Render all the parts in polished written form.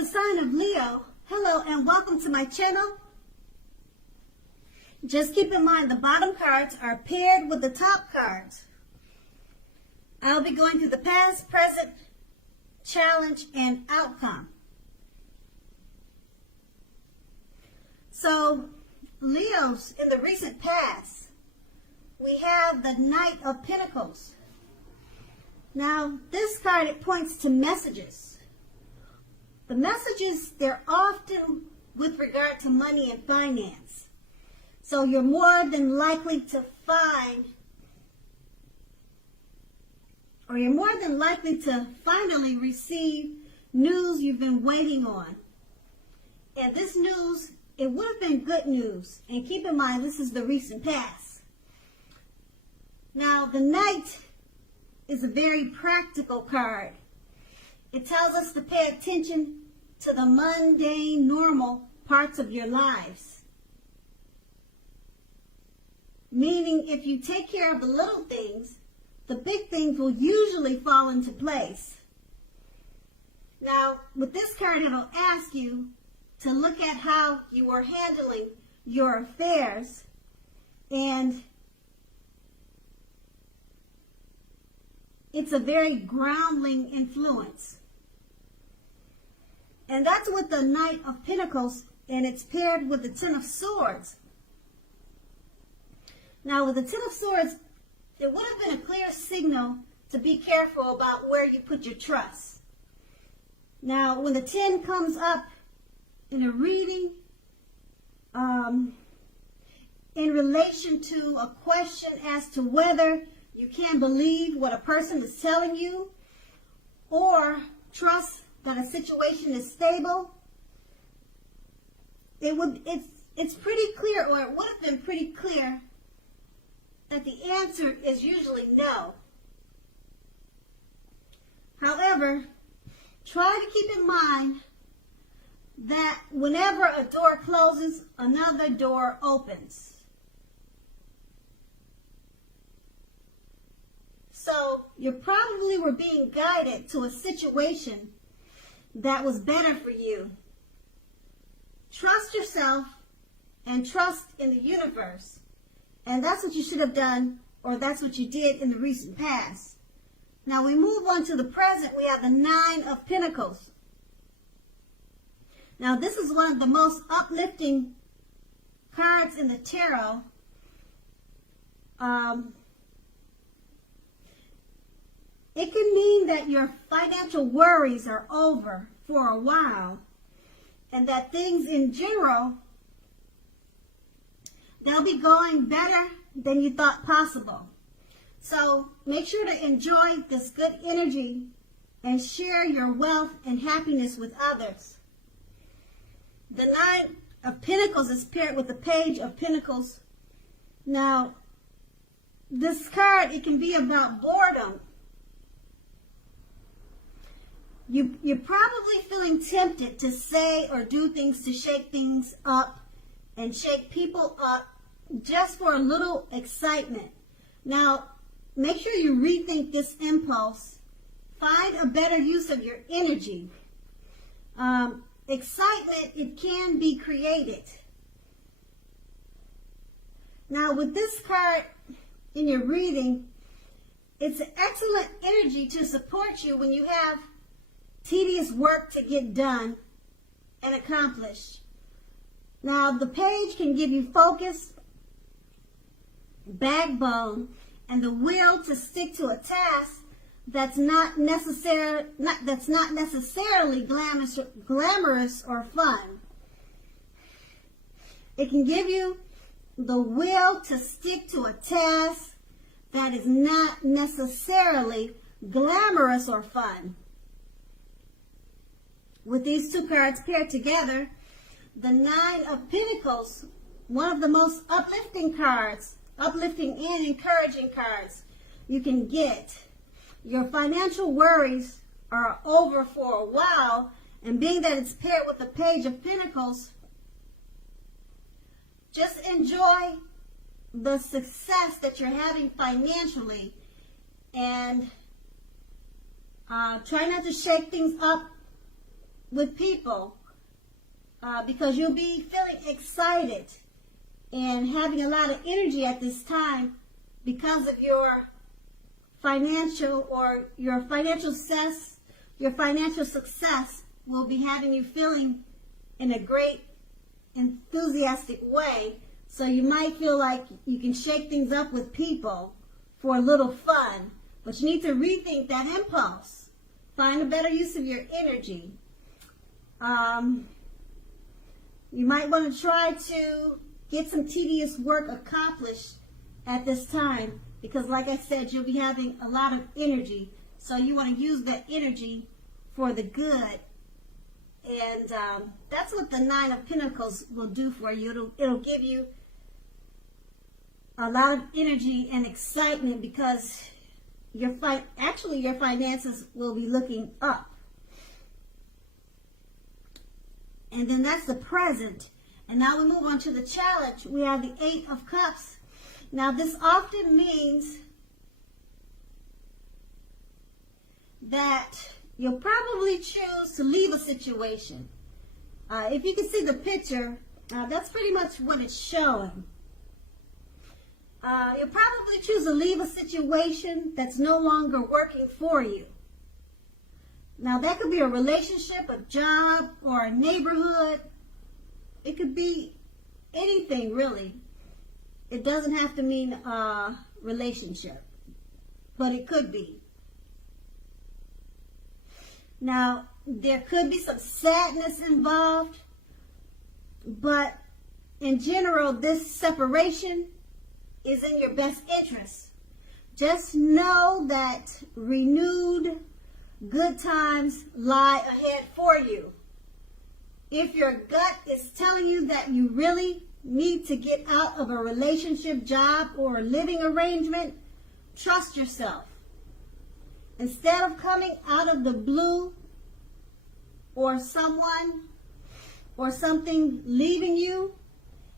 the sign of Leo, hello and welcome to my channel. Just keep in mind the bottom cards are paired with the top cards. I'll be going through the past, present, challenge, and outcome. So, Leos, in the recent past, we have the Knight of Pentacles. Now, this card, it points to messages. The messages, they're often with regard to money and finance. So you're more than likely to find, or you're more than likely to finally receive news you've been waiting on. And this news, it would have been good news. And keep in mind, this is the recent past. Now, the Knight is a very practical card. It tells us to pay attention to the mundane, normal parts of your lives. Meaning, if you take care of the little things, the big things will usually fall into place. Now, with this card, it'll ask you to look at how you are handling your affairs, and it's a very grounding influence. And that's with the Knight of Pentacles, and it's paired with the Ten of Swords. Now, with the Ten of Swords, it would have been a clear signal to be careful about where you put your trust. Now, when the 10 comes up in a reading, in relation to a question as to whether you can believe what a person is telling you or trust that a situation is stable, it's pretty clear, or it would have been pretty clear, that the answer is usually no. However, try to keep in mind that whenever a door closes, another door opens. So you probably were being guided to a situation that was better for you. Trust yourself and trust in the universe. And that's what you should have done, or that's what you did in the recent past. Now we move on to the present. We have the Nine of Pentacles. Now this is one of the most uplifting cards in the tarot. It can mean that your financial worries are over for a while, and that things in general, they'll be going better than you thought possible. So make sure to enjoy this good energy and share your wealth and happiness with others. The Nine of Pentacles is paired with the Page of Pentacles. Now, this card, it can be about boredom. You're probably feeling tempted to say or do things to shake things up and shake people up just for a little excitement. Now, make sure you rethink this impulse. Find a better use of your energy. Excitement, it can be created. Now, with this card in your reading, it's an excellent energy to support you when you have tedious work to get done and accomplished. Now, the Page can give you focus, backbone, and the will to stick to a task that's not necessarily glamorous or fun. It can give you the will to stick to a task that is not necessarily glamorous or fun. With these two cards paired together, the Nine of Pentacles, one of the most uplifting cards, uplifting and encouraging cards you can get. Your financial worries are over for a while, and being that it's paired with the Page of Pentacles, just enjoy the success that you're having financially, and try not to shake things up with people because you'll be feeling excited and having a lot of energy at this time because of your financial success will be having you feeling in a great enthusiastic way. So you might feel like you can shake things up with people for a little fun, but you need to rethink that impulse. Find a better use of your energy. You might want to try to get some tedious work accomplished at this time because, like I said, you'll be having a lot of energy. So you want to use that energy for the good. And that's what the Nine of Pentacles will do for you. It'll give you a lot of energy and excitement because your finances will be looking up. And then that's the present. And now we move on to the challenge. We have the Eight of Cups. Now this often means that you'll probably choose to leave a situation. If you can see the picture, that's pretty much what it's showing. You'll probably choose to leave a situation that's no longer working for you. Now that could be a relationship, a job, or a neighborhood. It could be anything really. It doesn't have to mean a relationship, but it could be. Now, there could be some sadness involved, but in general, this separation is in your best interest. Just know that renewed good times lie ahead for you. If your gut is telling you that you really need to get out of a relationship, job, or a living arrangement, trust yourself. Instead of coming out of the blue or someone or something leaving you,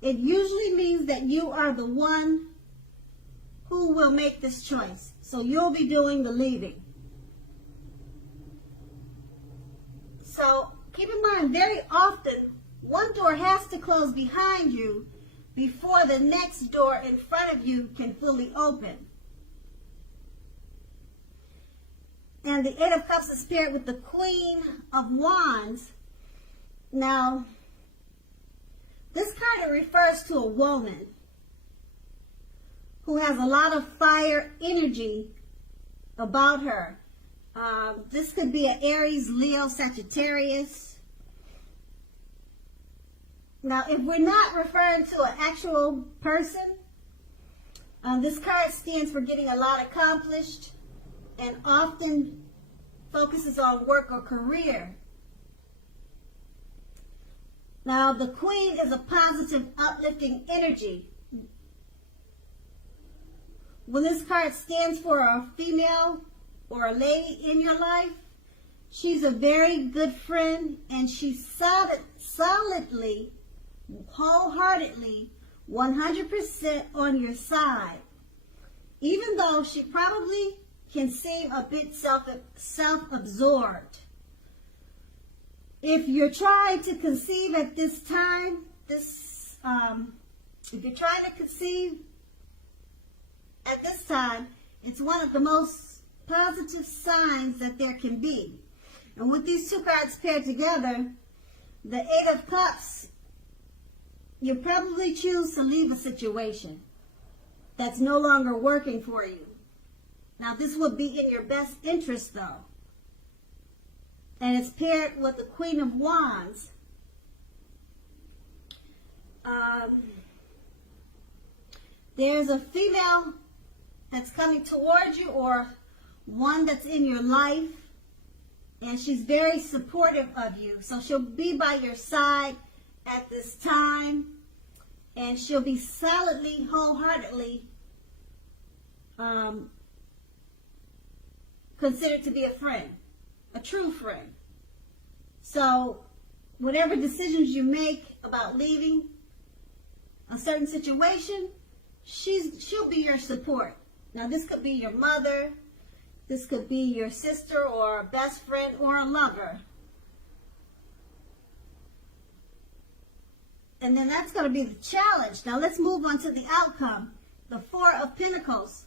it usually means that you are the one who will make this choice. So you'll be doing the leaving. So keep in mind, very often, one door has to close behind you before the next door in front of you can fully open. And the Eight of Cups is paired with the Queen of Wands. Now, this kind of refers to a woman who has a lot of fire energy about her. This could be an Aries, Leo, Sagittarius. Now, if we're not referring to an actual person, this card stands for getting a lot accomplished and often focuses on work or career. Now, the Queen is a positive, uplifting energy. When this card stands for a female or a lady in your life, she's a very good friend and she's solidly, wholeheartedly, 100% on your side. Even though she probably can seem a bit self-absorbed. If you're trying to conceive at this time, if you're trying to conceive at this time, it's one of the most positive signs that there can be. And with these two cards paired together, the Eight of Cups, you probably choose to leave a situation that's no longer working for you. Now, this would be in your best interest, though. And it's paired with the Queen of Wands. There's a female that's coming towards you or one that's in your life, and she's very supportive of you. So she'll be by your side at this time, and she'll be solidly, wholeheartedly considered to be a friend, a true friend. So whatever decisions you make about leaving a certain situation, she'll be your support. Now, this could be your mother, this could be your sister or a best friend or a lover. And then that's going to be the challenge. Now let's move on to the outcome. The Four of Pentacles.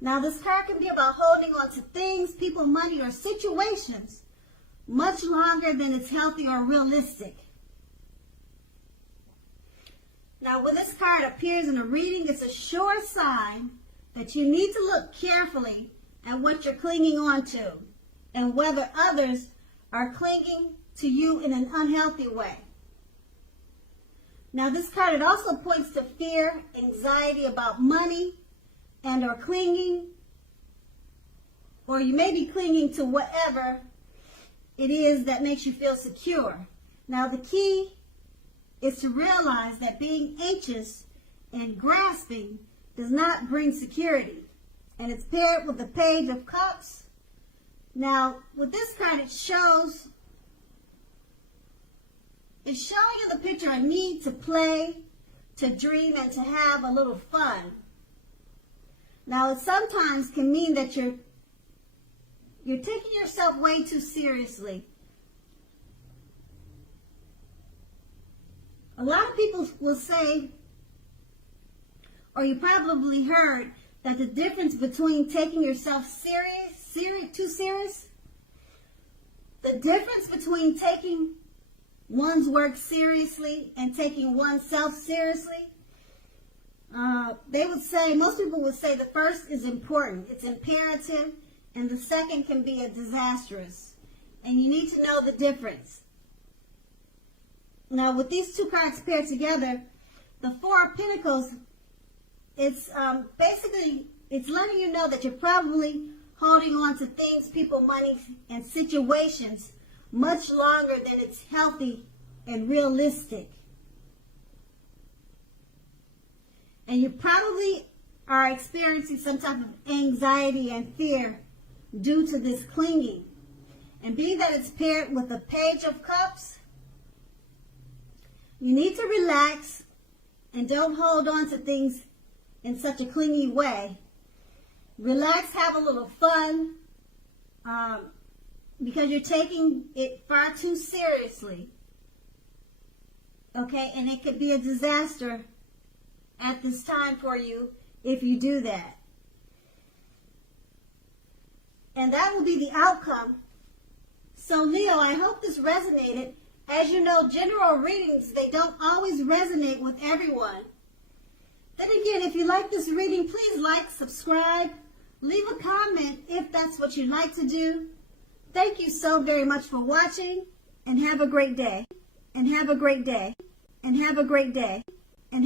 Now this card can be about holding on to things, people, money, or situations much longer than it's healthy or realistic. Now when this card appears in a reading, it's a sure sign that you need to look carefully at what you're clinging on to and whether others are clinging to you in an unhealthy way. Now this card, it also points to fear, anxiety about money, and or clinging, or you may be clinging to whatever it is that makes you feel secure. Now the key is to realize that being anxious and grasping does not bring security. And it's paired with the Page of Cups. Now with this card, it's showing you the picture a need to play, to dream, and to have a little fun. Now it sometimes can mean that you're taking yourself way too seriously. A lot of people will say, or you probably heard, that the difference between taking yourself too serious, the difference between taking one's work seriously and taking oneself seriously, most people would say the first is important, it's imperative, and the second can be a disastrous. And you need to know the difference. Now with these two cards paired together, the Four of Pentacles, it's basically, it's letting you know that you're probably holding on to things, people, money, and situations much longer than it's healthy and realistic. And you probably are experiencing some type of anxiety and fear due to this clinging. And being that it's paired with the Page of Cups, you need to relax and don't hold on to things in such a clingy way. Relax, have a little fun, because you're taking it far too seriously. Okay, and it could be a disaster at this time for you if you do that. And that will be the outcome. So Leo, I hope this resonated. As you know, general readings, they don't always resonate with everyone. Then again, if you like this reading, please like, subscribe, leave a comment if that's what you'd like to do. Thank you so very much for watching, and have a great day. And have a great day. And have a great day.